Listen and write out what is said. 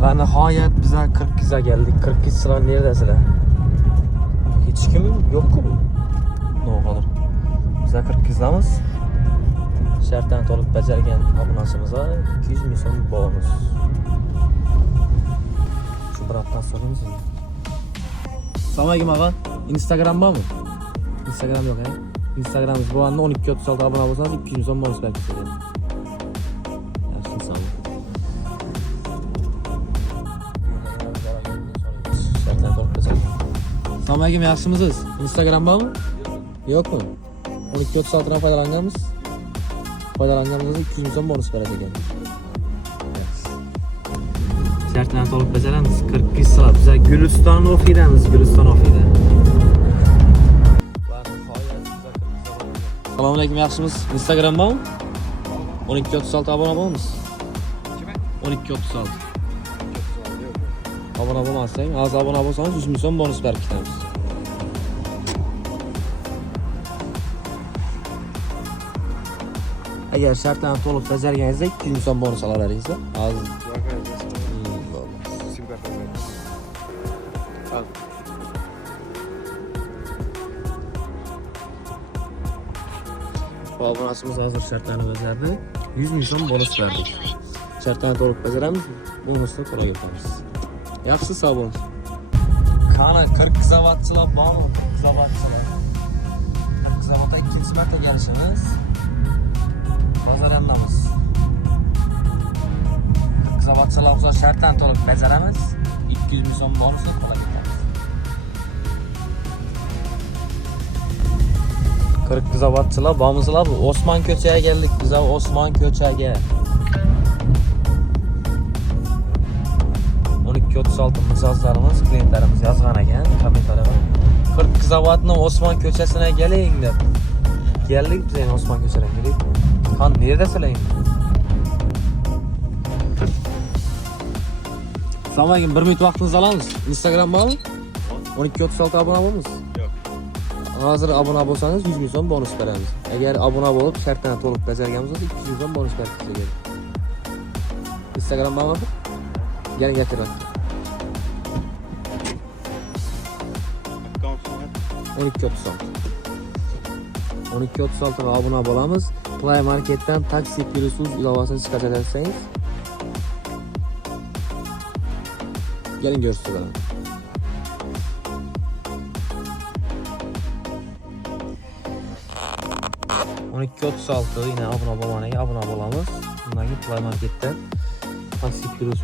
Va nihoyat biza 42'ga geldik. 42 sıra neredesizlar? Hiç kim yok-ku bu. No'g'adir. Biza 42'damiz. Shartdan to'liq bajargan obunachimizga 200 ming so'm bonus. Shu bir hafta so'raymiz. Assalomu alaykum og'a. Instagram bormi? Instagram yo'q, ha? Instagramimiz bu anda 1236 abone bo'lsangiz 200 ming so'm bonus beramiz. Yaxshi, sog' bo'ling. Shartdan to'liq bajargan. Assalomu alaykum, yaxshimisiz? Instagram bormi? Yo'qmi? 1236 dan foydalanganmiz. Foydalanganimizda 200 ming so'm bonus berar ekan. Shartdan to'liq bajaramiz. 42 soat. Biz Guliston ofidamiz, Guliston ofida. Assalomu alaykum, yaxshimisiz? Instagram bormi? 1236 abone bo'lamiz. 1236. Abone bo'lmasang, hozir abone bo'lsangiz 100 ming so'm bonus berib ketamiz. Agar shartlarni to'liq bajarganingizda 200 ming so'm bonus olaverasiz. Hozir obunachimiz hozir shartlarni bajardi. 100 ming so'm bonus berdik. Shartlarni to'liq bajaramiz, bonusni qo'lga kiritamiz. Yaxshi, sog' bo'ling. Qani 40 zavatchilar bormi? 40 zavatchilar. 40 zavatga ikkinchi marta kelishimiz. Bajaramamiz. 40 zavatchilar bo'lsa shartlarni to'liq bajaramiz. 200 ming so'm bonusni qo'lga kiritamiz. 40 zavatchilar bormisizlar? Bu Osmon ko'chaga keldik. Biz Osmon ko'chaga. 1236 mijozlarimiz, klientlarimiz yozgan ekan kommentariyada. 40 zavatni Osmon ko'chasine keling deb. Keldik biz endi Osmon ko'chasiga keldik. Qan neredasizlar endi? Assalomu alaykum, 1 minut vaqtingizni olamiz. Instagram bormi? 1236 abone bo'lamiz. Hozir abone bo'lsangiz 100 ming so'm bonus beramiz. Agar abone bo'lib shartlarni to'liq bajarganimiz bo'lsa 200 ming so'm bonus berib sizga. Instagram bormi? Keling gapiramiz. 1236 ga abone bo'lamiz. Play Marketdan taksi plus ilovasini chiqarib olsangiz. Keling ko'rsatib. 1236 yine abone bo'lmagan abone bo'lamiz. Bundan keyin Play Marketdan taksi plus